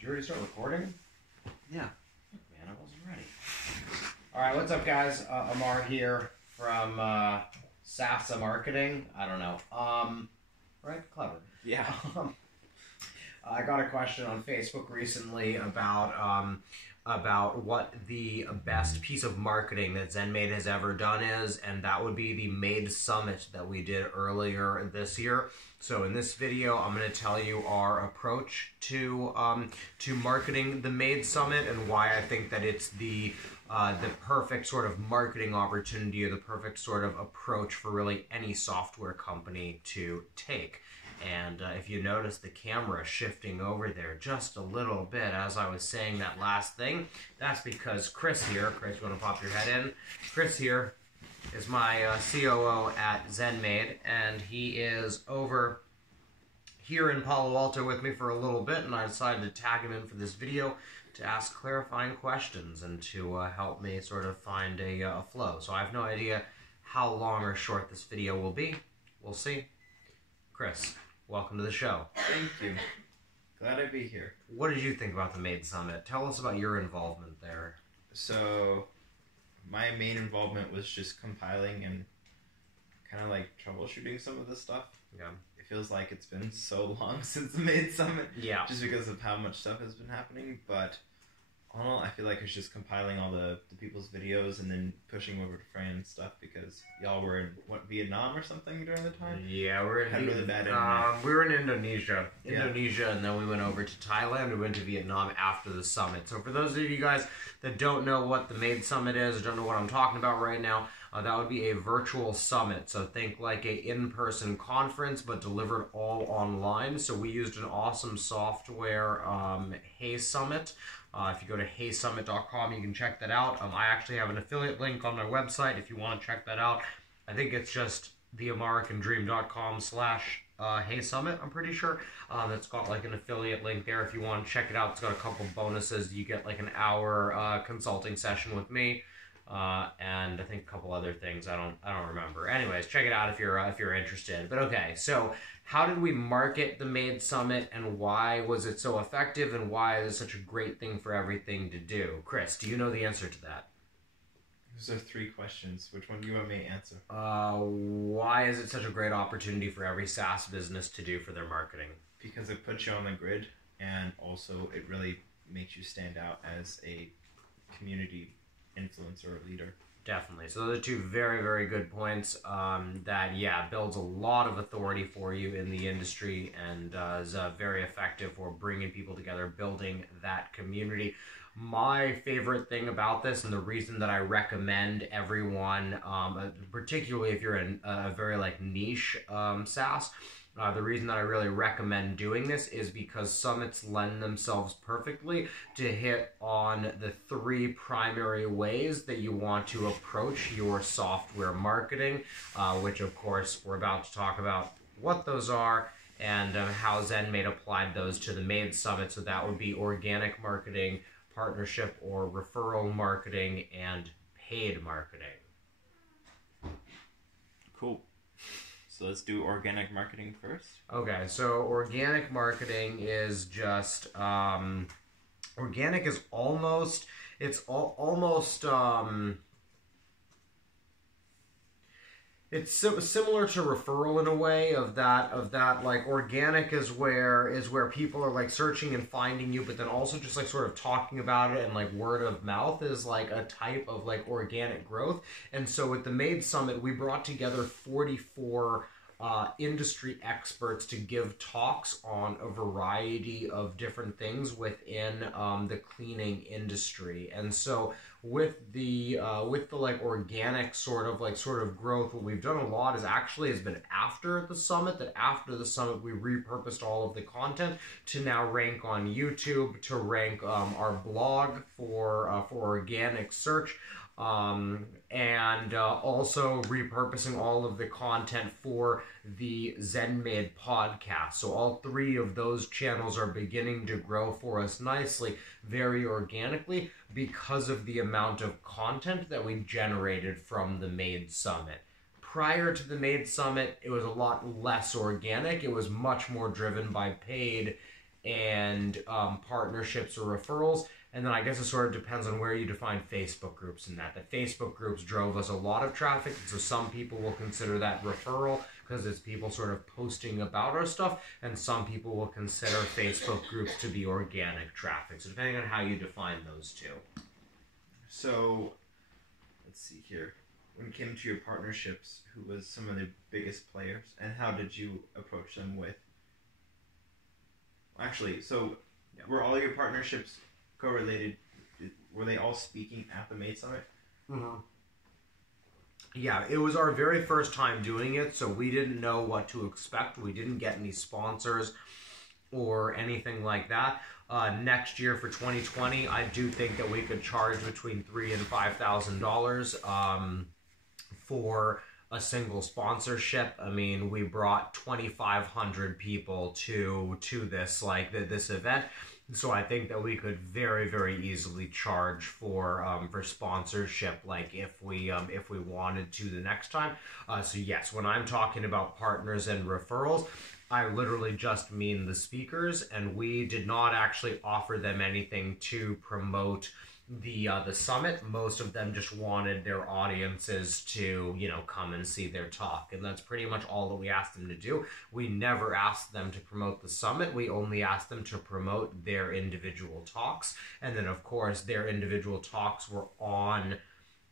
Did you already start recording? Yeah. Man, I wasn't ready. Alright, what's up guys? Amar here from Sasa Marketing. I don't know. Right? Clever. Yeah. I got a question on Facebook recently about what the best piece of marketing that ZenMaid has ever done is, and that would be the Maid Summit that we did earlier this year. So in this video, I'm going to tell you our approach to marketing the Maid Summit and why I think that it's the perfect sort of marketing opportunity or the perfect sort of approach for really any software company to take. And if you notice the camera shifting over there just a little bit as I was saying that last thing, that's because Chris here, Chris, you want to pop your head in? Chris here is my COO at ZenMaid, and he is over here in Palo Alto with me for a little bit, and I decided to tag him in for this video to ask clarifying questions and to help me sort of find a flow. So I have no idea how long or short this video will be. We'll see. Chris, welcome to the show. Thank you. Glad to be here. What did you think about the Maid Summit? Tell us about your involvement there. So, my main involvement was just compiling and kind of like troubleshooting some of this stuff. Yeah. It feels like it's been so long since the Maid Summit. Yeah. Just because of how much stuff has been happening. But all in all, I feel like it's just compiling all the people's videos and then pushing over to Fran and stuff because y'all were in, what, Vietnam or something during the time? Yeah, we Had really bad internet. we were in Indonesia. Yeah. And then we went over to Thailand. We went to Vietnam after the summit. So for those of you guys that don't know what the Maid Summit is, or don't know what I'm talking about right now, that would be a virtual summit. So think like a in-person conference, but delivered all online. So we used an awesome software, Hey Summit. If you go to heysummit.com, you can check that out. I actually have an affiliate link on my website if you want to check that out. I think it's just theamericandream.com/heysummit, I'm pretty sure. It's got like an affiliate link there if you want to check it out. It's got a couple bonuses. You get like an hour consulting session with me. And I think a couple other things I don't remember. Anyways, check it out if you're interested. But okay, so how did we market the Maid Summit, and why was it so effective, and why is it such a great thing for everything to do? Chris, do you know the answer to that? Those are 3 questions. Which one do you want me to answer? Why is it such a great opportunity for every SaaS business to do for their marketing? Because it puts you on the grid, and also it really makes you stand out as a community influencer or leader. Definitely. So those are 2 very, very good points that, yeah, builds a lot of authority for you in the industry and is very effective for bringing people together, building that community. My favorite thing about this, and the reason that I recommend everyone, particularly if you're in a very like niche SaaS, the reason that I really recommend doing this is because summits lend themselves perfectly to hit on the 3 primary ways that you want to approach your software marketing, which of course we're about to talk about what those are and how ZenMaid applied those to the Maid Summit. So that would be organic marketing, partnership or referral marketing, and paid marketing. Cool. So let's do organic marketing first. Okay, so organic marketing is just, organic is almost, it's similar to referral in a way of that like organic is where people are like searching and finding you, but then also just like sort of talking about it, and like word of mouth is like a type of like organic growth. And so with the Maid Summit, we brought together 44 industry experts to give talks on a variety of different things within the cleaning industry. And so with the like organic sort of growth, what we've done a lot is actually has been after the summit. That after the summit, we repurposed all of the content to now rank on YouTube, to rank our blog for organic search. And also repurposing all of the content for the ZenMaid podcast. So all 3 of those channels are beginning to grow for us nicely, very organically, because of the amount of content that we generated from the Maid Summit. Prior to the Maid Summit, it was a lot less organic. It was much more driven by paid and partnerships or referrals. And then I guess it sort of depends on where you define Facebook groups and that. The Facebook groups drove us a lot of traffic, and so some people will consider that referral because it's people sort of posting about our stuff, and some people will consider Facebook groups to be organic traffic. So depending on how you define those two. So, let's see here. When it came to your partnerships, who was some of the biggest players, and how did you approach them with? Actually, so were all your partnerships correlated? Were they all speaking at the Maid Summit? Mm-hmm. Yeah, it was our very first time doing it, so we didn't know what to expect. We didn't get any sponsors or anything like that. Next year for 2020, I do think that we could charge between $3,000 and $5,000 for a single sponsorship. I mean, we brought 2,500 people to this this event. So I think that we could very, very easily charge for sponsorship, like if we wanted to the next time. So yes, when I'm talking about partners and referrals, I literally just mean the speakers, and we did not actually offer them anything to promote the summit. Most of them just wanted their audiences to, come and see their talk, and that's pretty much all that we asked them to do. We never asked them to promote the summit. We only asked them to promote their individual talks, and then of course their individual talks were on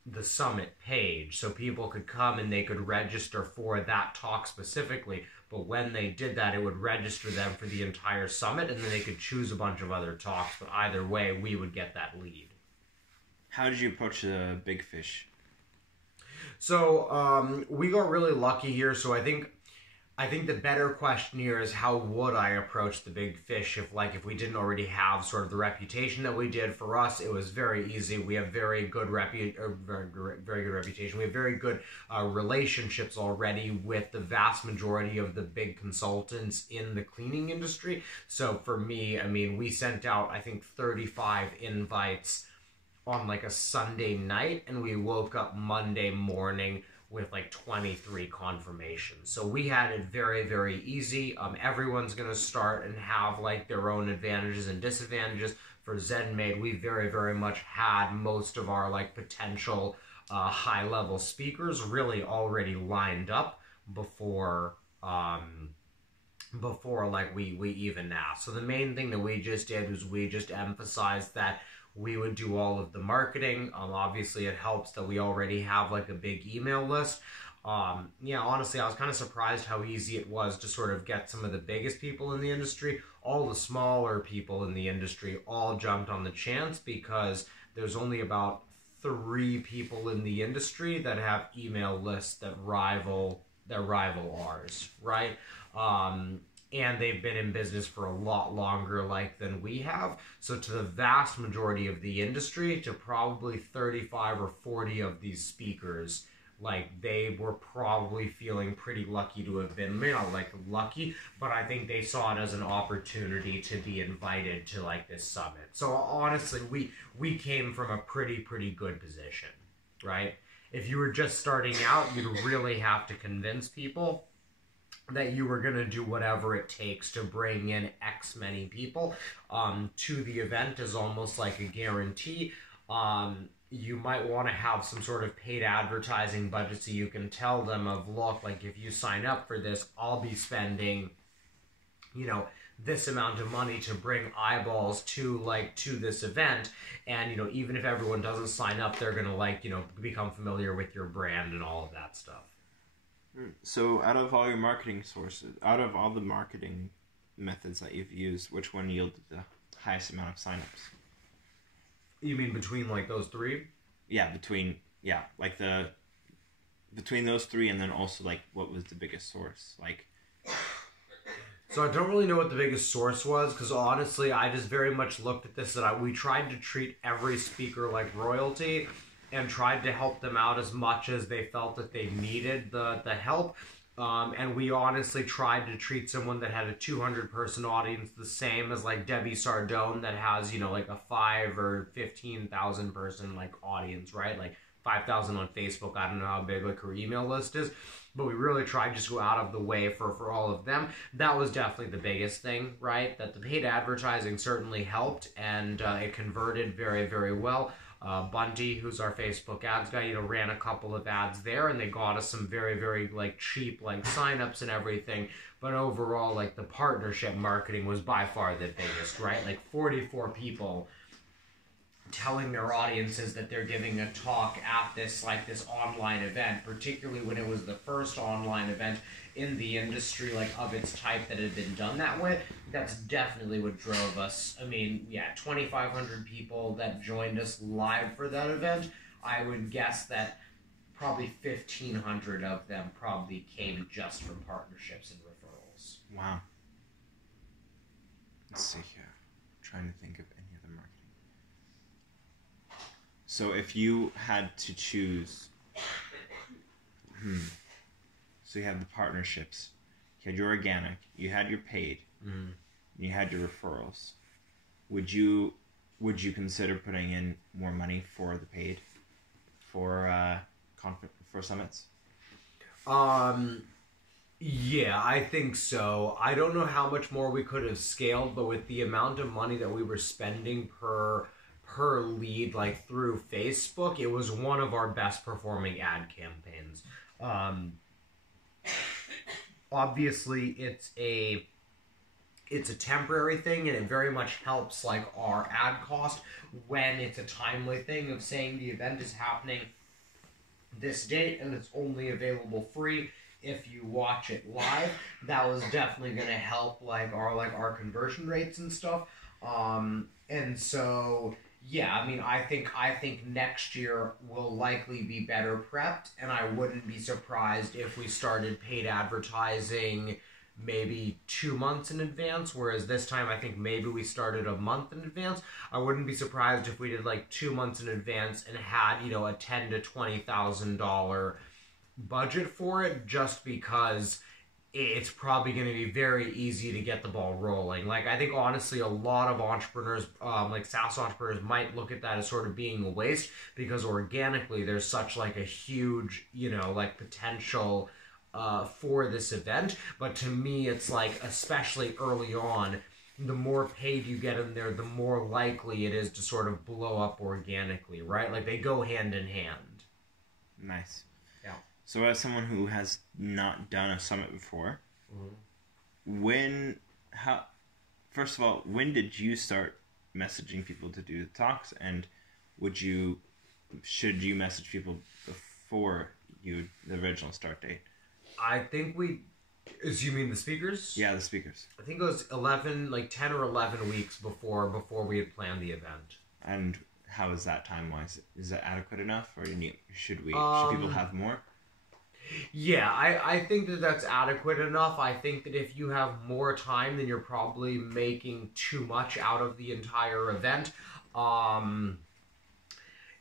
the summit page, so people could come and they could register for that talk specifically. But when they did that, it would register them for the entire summit, and then they could choose a bunch of other talks. But either way, we would get that lead. How did you approach the big fish? So we got really lucky here. So I think the better question here is, how would I approach the big fish if we didn't already have sort of the reputation that we did? For us, it was very easy. We have very good very good reputation. We have very good relationships already with the vast majority of the big consultants in the cleaning industry. So for me, I mean, we sent out, I think, 35 invites on like a Sunday night, and we woke up Monday morning with like 23 confirmations. So we had it very, very easy. Everyone's going to start and have like their own advantages and disadvantages. For ZenMaid, we very, very much had most of our like potential high-level speakers really already lined up before like we even asked. So the main thing that we just did was we just emphasized that we would do all of the marketing. Obviously, it helps that we already have like a big email list. Yeah, honestly, I was kind of surprised how easy it was to sort of get some of the biggest people in the industry. All the smaller people in the industry all jumped on the chance, because there's only about 3 people in the industry that have email lists that rival ours, right? And they've been in business for a lot longer than we have. So to the vast majority of the industry, to probably 35 or 40 of these speakers, they were probably feeling pretty lucky to have been, maybe not lucky, but I think they saw it as an opportunity to be invited to this summit. So honestly, we came from a pretty good position, right? If you were just starting out, you'd really have to convince people that you were going to do whatever it takes to bring in X many people to the event as almost like a guarantee. You might want to have some sort of paid advertising budget, so you can tell them look, if you sign up for this, I'll be spending, this amount of money to bring eyeballs to this event. And, even if everyone doesn't sign up, they're going to become familiar with your brand and all of that stuff. So out of all your marketing sources, out of all the marketing methods that you've used, which one yielded the highest amount of signups? You mean between those 3? Yeah, between those 3, and then also what was the biggest source? So I don't really know what the biggest source was, because honestly, I just very much looked at this that we tried to treat every speaker like royalty, and tried to help them out as much as they felt that they needed the help. And we honestly tried to treat someone that had a 200-person audience the same as Debbie Sardone that has, a 5 or 15,000 person audience, right? 5,000 on Facebook. I don't know how big like her email list is, but we really tried just to go out of the way for all of them. That was definitely the biggest thing, right? That the paid advertising certainly helped, and it converted very, very well. Bunty, who's our Facebook ads guy, ran a couple of ads there, and they got us some very, very like cheap like signups and everything. But overall, like the partnership marketing was by far the biggest, right? Like 44 people telling their audiences that they're giving a talk at this online event, particularly when it was the first online event in the industry like of its type that had been done that way. That's definitely what drove us. I mean, yeah, 2,500 people that joined us live for that event. I would guess that probably 1,500 of them probably came just from partnerships and referrals. Wow. Let's see here. I'm trying to think of any other marketing. So if you had to choose, so you have the partnerships, you had your organic, you had your paid, and you had your referrals. Would you consider putting in more money for the paid, for summits? Yeah, I think so. I don't know how much more we could have scaled, but with the amount of money that we were spending per lead, like through Facebook, it was one of our best performing ad campaigns. Obviously, it's a temporary thing, and it very much helps like our ad cost when it's a timely thing of saying the event is happening this date and it's only available free if you watch it live. That was definitely going to help like our conversion rates and stuff. And so yeah, I mean, I think next year will likely be better prepped, and I wouldn't be surprised if we started paid advertising maybe 2 months in advance, whereas this time I think maybe we started a month in advance. I wouldn't be surprised if we did like 2 months in advance and had, a $10,000 to $20,000 budget for it, just because it's probably going to be very easy to get the ball rolling. Like, I think honestly a lot of entrepreneurs, like SaaS entrepreneurs, might look at that as sort of being a waste, because organically there's such like a huge, like potential for this event. But to me, it's like, especially early on, the more paid you get in there, the more likely it is to sort of blow up organically, right? Like, they go hand in hand. Nice. Yeah. So as someone who has not done a summit before, first of all, when did you start messaging people to do the talks, and should you message people before the original start date? I think you mean the speakers? Yeah, the speakers. I think it was 10 or 11 weeks before we had planned the event. And how is that time-wise? Is that adequate enough, or should people have more? Yeah, I think that's adequate enough. I think that if you have more time, then you're probably making too much out of the entire event.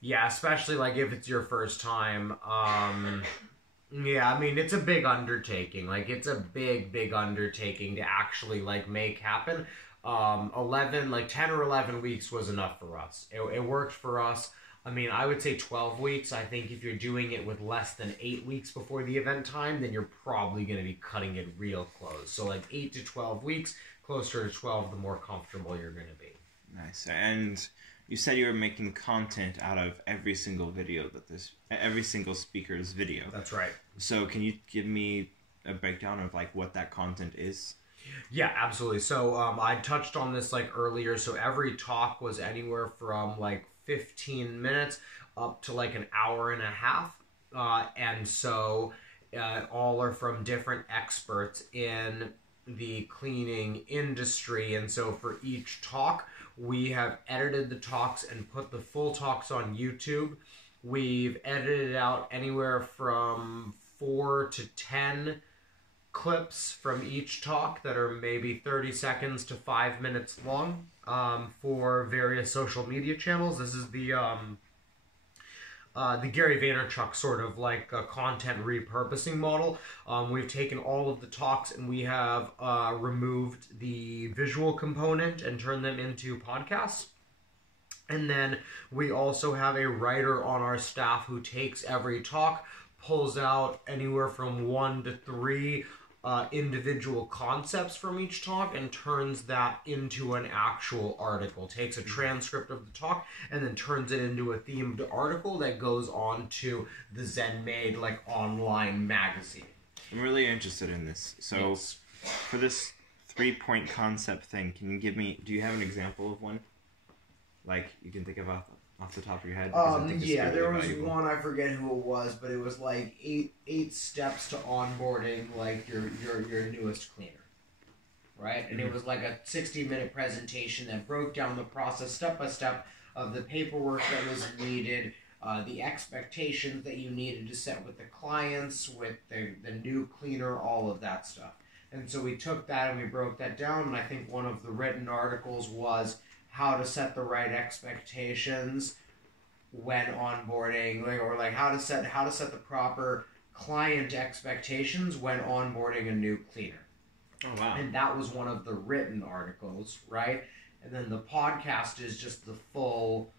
Yeah, especially like if it's your first time. Yeah, I mean, it's a big undertaking. Like, it's a big undertaking to actually like make happen. 10 or 11 weeks was enough for us. It worked for us. I mean, I would say 12 weeks. I think if you're doing it with less than 8 weeks before the event time, then you're probably going to be cutting it real close. So like 8 to 12 weeks, closer to 12, the more comfortable you're going to be. Nice. And you said you were making content out of every single video every single speaker's video. That's right. So can you give me a breakdown of like what that content is? Yeah, absolutely. So I touched on this like earlier. So every talk was anywhere from like 15 minutes up to like an hour and a half. And so all are from different experts in the cleaning industry. And so for each talk, we have edited the talks and put the full talks on YouTube. We've edited out anywhere from 4 to 10 clips from each talk that are maybe 30 seconds to 5 minutes long for various social media channels. This is the Gary Vaynerchuk sort of like a content repurposing model. We've taken all of the talks and we have removed the visual component and turned them into podcasts. And then we also have a writer on our staff who takes every talk, pulls out anywhere from 1 to 3 individual concepts from each talk and turns that into an actual article. Takes a transcript of the talk and then turns it into a themed article that goes on to the ZenMaid like online magazine. I'm really interested in this. So Yes. for this 3-point concept thing, can you give me, do you have an example of one? Like you can think of off the top of your head? Because I think it's Yeah, really there was valuable. one, I forget who it was, but it was like eight steps to onboarding like your newest cleaner. Right? And it was like a 60-minute presentation that broke down the process step by step of the paperwork that was needed, the expectations that you needed to set with the clients, with the new cleaner, all of that stuff. And so we took that and we broke that down, and I think one of the written articles was how to set the right expectations when onboarding, or like how to set the proper client expectations when onboarding a new cleaner. Oh, wow. And that was one of the written articles, right? And then the podcast is just the full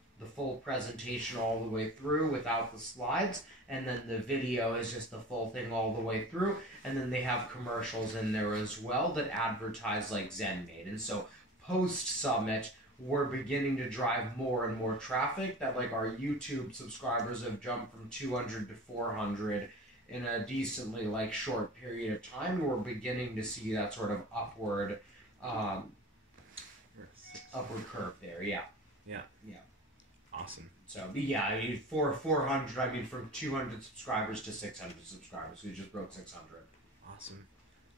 presentation all the way through without the slides, and then the video is just the full thing all the way through, and then they have commercials in there as well that advertise like ZenMaid. And so post summit, we're beginning to drive more and more traffic. That like our YouTube subscribers have jumped from 200 to 400 in a decently like short period of time. We're beginning to see that sort of upward curve there. Yeah. Awesome. So yeah, I mean 400. I mean from 200 subscribers to 600 subscribers. We just broke 600. Awesome.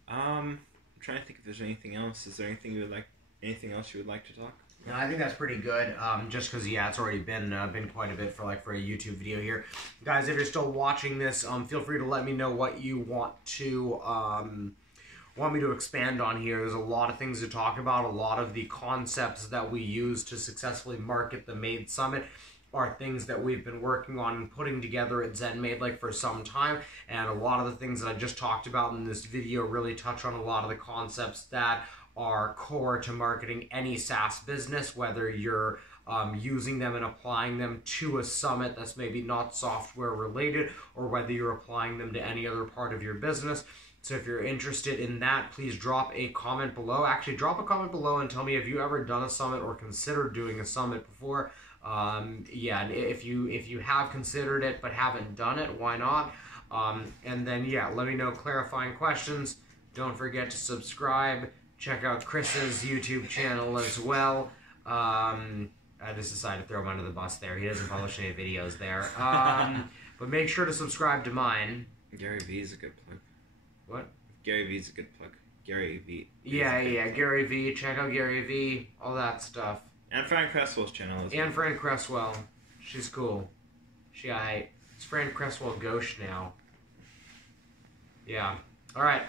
I'm trying to think if there's anything else. Is there anything anything else you would like to talk? No, I think that's pretty good. Just because it's already been quite a bit for a YouTube video here, guys. If you're still watching this, feel free to let me know what you want me to expand on here. There's a lot of things to talk about. A lot of the concepts that we use to successfully market the Maid Summit are things that we've been working on and putting together at ZenMaid like for some time, and a lot of the things that I just talked about in this video really touch on a lot of the concepts that are core to marketing any SaaS business, whether you're using them and applying them to a summit that's maybe not software related, or whether you're applying them to any other part of your business. So if you're interested in that, please drop a comment below. Actually, drop a comment below and tell me if you ever done a summit or considered doing a summit before. Yeah, if you have considered it but haven't done it, why not? And then yeah, let me know clarifying questions. Don't forget to subscribe. Check out Chris's YouTube channel as well. I just decided to throw him under the bus there. He doesn't publish any videos there. But make sure to subscribe to mine. Gary V is a good plug. What? Gary V is a good plug. Gary V. Yeah, Gary V. Check out Gary V. All that stuff. And Fran Cresswell's channel as well. And Fran Cresswell. She's cool. It's Fran Cresswell Ghost now. Yeah. Alright.